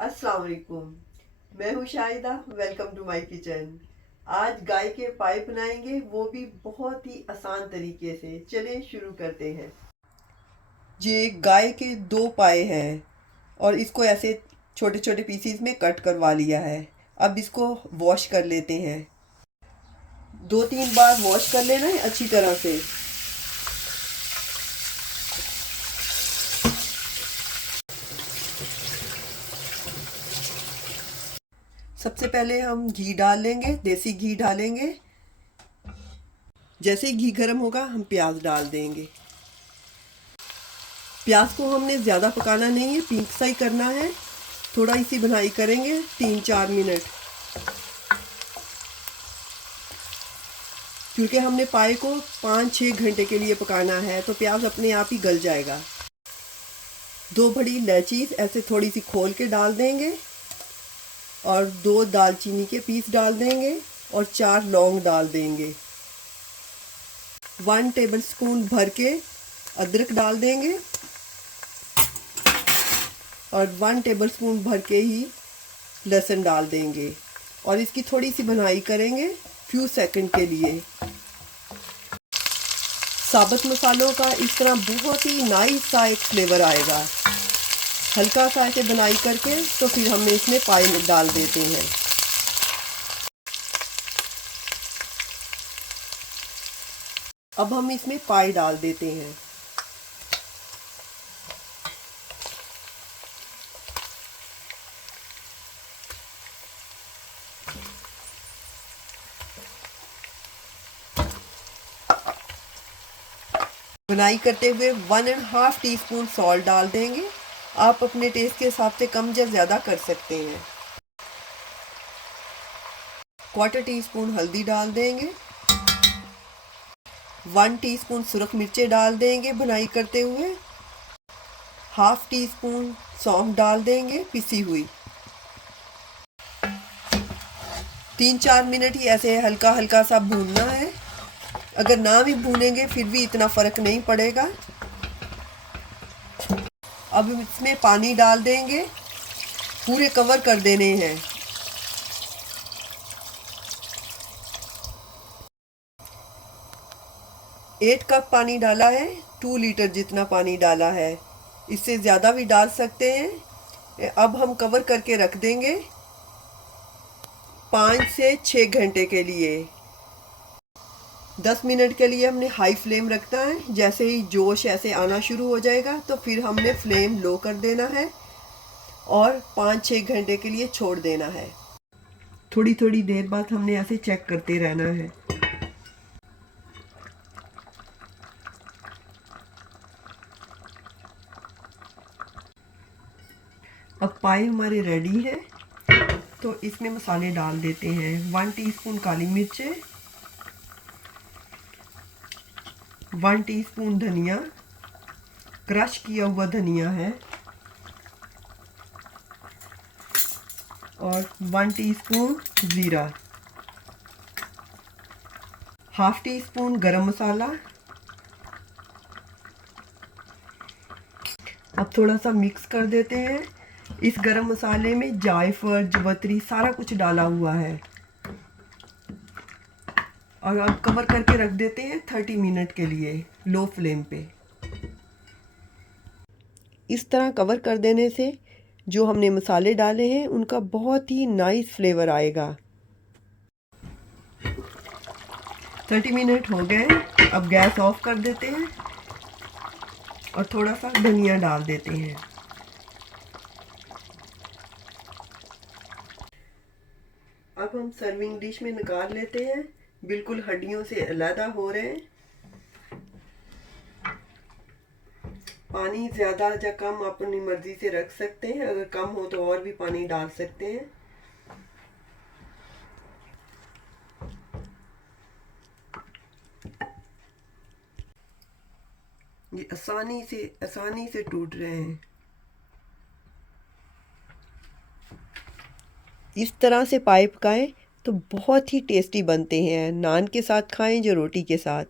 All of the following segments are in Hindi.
अस्सलाम वालेकुम। मैं हूँ Shahida. Welcome to my kitchen. आज गाय के पाए बनाएंगे, वो भी बहुत ही आसान तरीके से। चलें शुरू करते हैं। ये गाय के 2 पाए हैं और इसको ऐसे छोटे छोटे पीसीज में कट करवा लिया है। अब इसको वॉश कर लेते हैं। 2-3 बार वॉश कर लेना है अच्छी तरह से। सबसे पहले हम घी डाल लेंगे, देसी घी डालेंगे। जैसे ही घी गर्म होगा हम प्याज डाल देंगे। प्याज को हमने ज़्यादा पकाना नहीं है, पिंक सा ही करना है। थोड़ा इसी भुनाई करेंगे 3-4 मिनट, क्योंकि हमने पाए को 5-6 घंटे के लिए पकाना है, तो प्याज अपने आप ही गल जाएगा। 2 बड़ी इलायची ऐसे थोड़ी सी खोल के डाल देंगे और 2 दालचीनी के पीस डाल देंगे और 4 लौंग डाल देंगे। 1 टेबलस्पून भर के अदरक डाल देंगे और 1 टेबलस्पून भर के ही लहसुन डाल देंगे और इसकी थोड़ी सी भुनाई करेंगे फ्यू सेकंड के लिए। साबुत मसालों का इस तरह बहुत ही नाइस सा एक फ्लेवर आएगा। हल्का सा ऐसे भुनाई करके तो फिर हम इसमें पाए डाल देते हैं। अब हम इसमें पाए डाल देते हैं। बुनाई करते हुए 1.5 टीस्पून सॉल्ट डाल देंगे। आप अपने टेस्ट के हिसाब से कम या ज़्यादा कर सकते हैं। 1/4 टीस्पून हल्दी डाल देंगे। 1 टीस्पून सुरख मिर्चें डाल देंगे बुनाई करते हुए। हाफ टी स्पून सौंफ डाल देंगे पिसी हुई। 3-4 मिनट ही ऐसे हल्का हल्का सा भूनना है। अगर ना भी भूनेंगे फिर भी इतना फ़र्क नहीं पड़ेगा। अब इसमें पानी डाल देंगे, पूरे कवर कर देने हैं। एट कप पानी डाला है, 2 लीटर जितना पानी डाला है। इससे ज़्यादा भी डाल सकते हैं। अब हम कवर करके रख देंगे 5 से 6 घंटे के लिए। 10 मिनट के लिए हमने हाई फ्लेम रखना है। जैसे ही जोश ऐसे आना शुरू हो जाएगा तो फिर हमने फ्लेम लो कर देना है और 5-6 घंटे के लिए छोड़ देना है। थोड़ी थोड़ी देर बाद हमने ऐसे चेक करते रहना है। अब पाए हमारे रेडी हैं, तो इसमें मसाले डाल देते हैं। 1 टीस्पून काली मिर्चें, 1 टीस्पून धनिया, क्रश किया हुआ धनिया है, और 1 टीस्पून ज़ीरा, हाफ टी स्पून गरम मसाला। अब थोड़ा सा मिक्स कर देते हैं। इस गरम मसाले में जायफल, जवतरी सारा कुछ डाला हुआ है। और अब कवर करके रख देते हैं 30 मिनट के लिए लो फ्लेम पे। इस तरह कवर कर देने से जो हमने मसाले डाले हैं उनका बहुत ही नाइस फ्लेवर आएगा। 30 मिनट हो गए, अब गैस ऑफ कर देते हैं और थोड़ा सा धनिया डाल देते हैं। अब हम सर्विंग डिश में निकाल लेते हैं। बिल्कुल हड्डियों से अलग हो रहे हैं। पानी ज़्यादा या कम अपनी मर्ज़ी से रख सकते हैं। अगर कम हो तो और भी पानी डाल सकते हैं। ये आसानी से टूट रहे हैं। इस तरह से पाए पकाएं तो बहुत ही टेस्टी बनते हैं। नान के साथ खाएं या रोटी के साथ।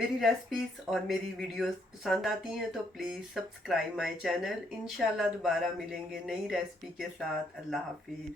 मेरी रेसिपीज़ और मेरी वीडियोस पसंद आती हैं तो प्लीज़ सब्सक्राइब माय चैनल। इंशाल्लाह दोबारा मिलेंगे नई रेसिपी के साथ। अल्लाह हाफिज़।